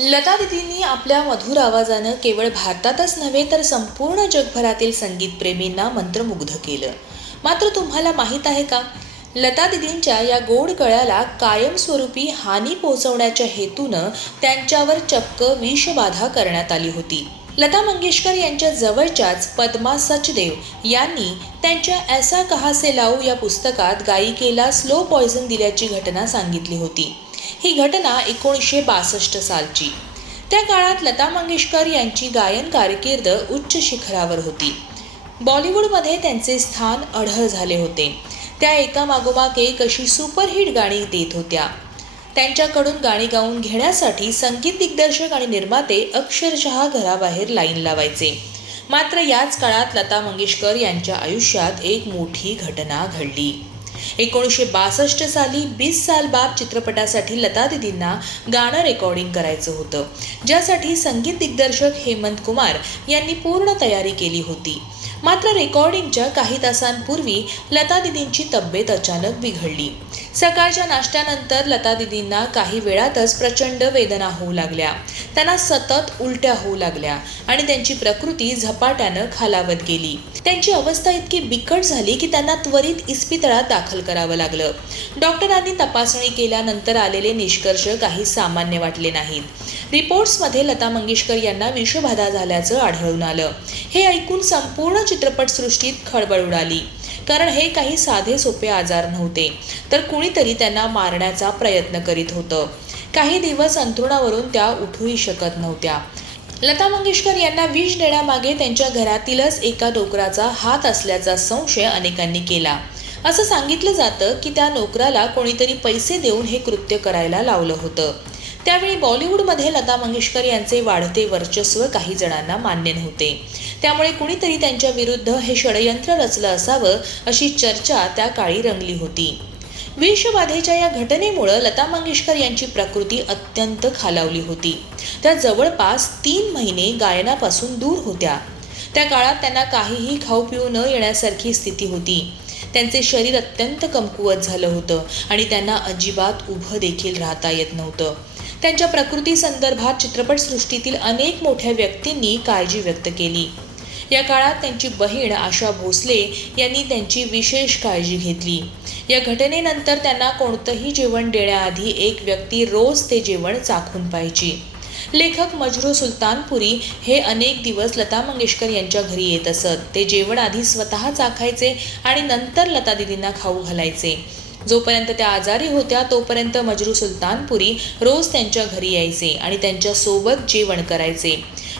लता दिदींनी आपल्या मधुर आवाजानं केवळ भारतातच नव्हे तर संपूर्ण जगभरातील संगीतप्रेमींना मंत्रमुग्ध केलं. मात्र तुम्हाला माहीत आहे का? लता दिदींच्या या गोड गळ्याला कायमस्वरूपी हानी पोहोचवण्याच्या हेतूनं त्यांच्यावर चक्क विषबाधा करण्यात आली होती. लता मंगेशकर यांच्या जवळच्याच पद्मा सचदेव यांनी त्यांच्या ऐसा कहा से लावू या पुस्तकात गायिकेला स्लो पॉयझन दिल्याची घटना सांगितली होती. ही घटना एकोणीसशे बासष्ट सालची. त्या काळात लता मंगेशकर यांची गायन कारकीर्द उच्च शिखरावर होती. बॉलिवूडमध्ये त्यांचे स्थान अढळ झाले होते. त्या एकामागोमाग एक अशी सुपरहिट गाणी देत होत्या. त्यांच्याकडून गाणी गाऊन घेण्यासाठी संगीत दिग्दर्शक आणि निर्माते अक्षरशः घराबाहेर लाईन लावायचे. मात्र याच काळात लता मंगेशकर यांच्या आयुष्यात एक मोठी घटना घडली. एकोणीसशे बासष्ट साली बीस साल बाप चित्रपटासाठी लता दिदींना गाणं रेकॉर्डिंग करायचं होतं. ज्यासाठी संगीत दिग्दर्शक हेमंत कुमार यांनी पूर्ण तयारी केली होती. मात्र रेकॉर्डिंगच्या काही तासांपूर्वी लता दिदींची तब्येत अचानक बिघडली. सकाळच्या नाश्त्यानंतर लता दिदींना काही वेळातच प्रचंड वेदना होऊ लागल्या. त्यांना सतत उलट्या होऊ लागल्या आणि त्यांची प्रकृती झपाट्यानं खालावत गेली. त्यांची अवस्था इतकी बिकट झाली की त्यांना त्वरित इस्पितळात दाखल करावं लागलं. डॉक्टरांनी तपासणी केल्यानंतर आलेले निष्कर्ष काही सामान्य वाटले नाहीत. रिपोर्ट्समध्ये लता मंगेशकर यांना विषबाधा झाल्याचं आढळून आलं. हे ऐकून संपूर्ण चित्रपटसृष्टीत खळबळ उडाली. कारण हे काही साधे सोपे आजार नव्हते तर कुणीतरी त्यांना मारण्याचा प्रयत्न करीत होतं. काही दिवस अंथरुणावरून त्या उठूही शकत नव्हत्या. लता मंगेशकर यांना विष देण्यामागे त्यांच्या घरातीलच एका नोकराचा हात असल्याचा संशय अनेकांनी केला. असं सांगितलं जातं की त्या नोकराला कोणीतरी पैसे देऊन हे कृत्य करायला लावलं होतं. त्यावेळी बॉलिवूडमध्ये लता मंगेशकर यांचे वाढते वर्चस्व काही जणांना मान्य नव्हते. त्यामुळे कुणीतरी त्यांच्या विरुद्ध हे षडयंत्र रचलं असावं अशी चर्चा त्या काळी रंगली होती. विषबाधेच्या या घटनेमुळं लता मंगेशकर यांची प्रकृती अत्यंत खालावली होती. त्या जवळपास तीन महिने गायनापासून दूर होत्या. त्या काळात त्यांना काहीही खाऊ पिऊ न येण्यासारखी स्थिती होती. त्यांचे शरीर अत्यंत कमकुवत झालं होतं आणि त्यांना अजिबात उभं देखील राहता येत नव्हतं. त्यांच्या प्रकृती संदर्भात चित्रपटसृष्टीतील अनेक मोठ्या व्यक्तींनी काळजी व्यक्त केली. या काळात त्यांची बहीण आशा भोसले यांनी त्यांची विशेष काळजी घेतली. या घटनेनंतर त्यांना कोणतंही जेवण देण्याआधी एक व्यक्ती रोज ते जेवण चाखून पाहिजे लेखक मजरू सुलतानपुरी हे अनेक दिवस लता मंगेशकर यांच्या घरी येत असत. ते जेवण आधी स्वतः चाखायचे आणि नंतर लता दिदींना खाऊ घालायचे. जोपर्यंत त्या आजारी होत्या तोपर्यंत मजरू सुलतानपुरी रोज त्यांच्या घरी यायचे आणि त्यांच्यासोबत जेवण करायचे.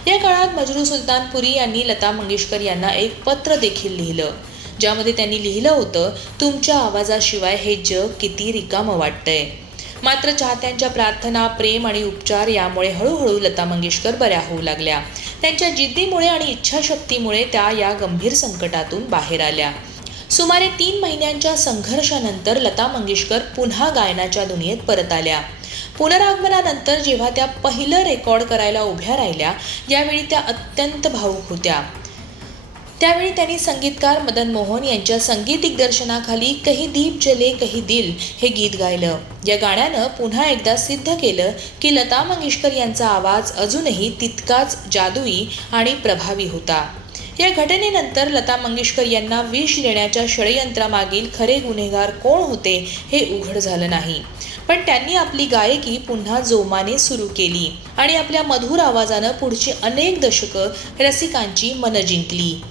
या काळात मजरू सुलतानपुरी यांनी लता मंगेशकर यांना एक पत्र देखील लिहिलं ज्यामध्ये त्यांनी लिहिलं होतं तुमच्या आवाजाशिवाय हे जग किती रिकामं वाटतंय. मात्र चाहत्यांच्या प्रार्थना प्रेम आणि उपचार यामुळे हळूहळू लता मंगेशकर बऱ्या होऊ लागल्या. त्यांच्या जिद्दीमुळे आणि इच्छाशक्तीमुळे त्या या गंभीर संकटातून बाहेर आल्या. सुमारे तीन महिन्यांच्या संघर्षानंतर लता मंगेशकर पुन्हा गायनाच्या दुनियेत परत आल्या. पुनरागमनानंतर जेव्हा त्या पहिलं रेकॉर्ड करायला उभ्या राहिल्या यावेळी त्या अत्यंत भावूक होत्या. त्यावेळी त्यांनी संगीतकार मदन मोहन यांच्या संगीत दिग्दर्शनाखाली कही दीप जले कही दिल हे गीत गायलं. या गाण्यानं पुन्हा एकदा सिद्ध केलं की लता मंगेशकर यांचा आवाज अजूनही तितकाच जादुई आणि प्रभावी होता. या घटनेनंतर लता मंगेशकर यांना विष देण्याच्या षडयंत्रामागील खरे गुन्हेगार कोण होते हे उघड झालं नाही. पण त्यांनी आपली गायकी पुन्हा जोमाने सुरू केली आणि आपल्या मधुर आवाजानं पुढची अनेक दशकं रसिकांची मनं जिंकली.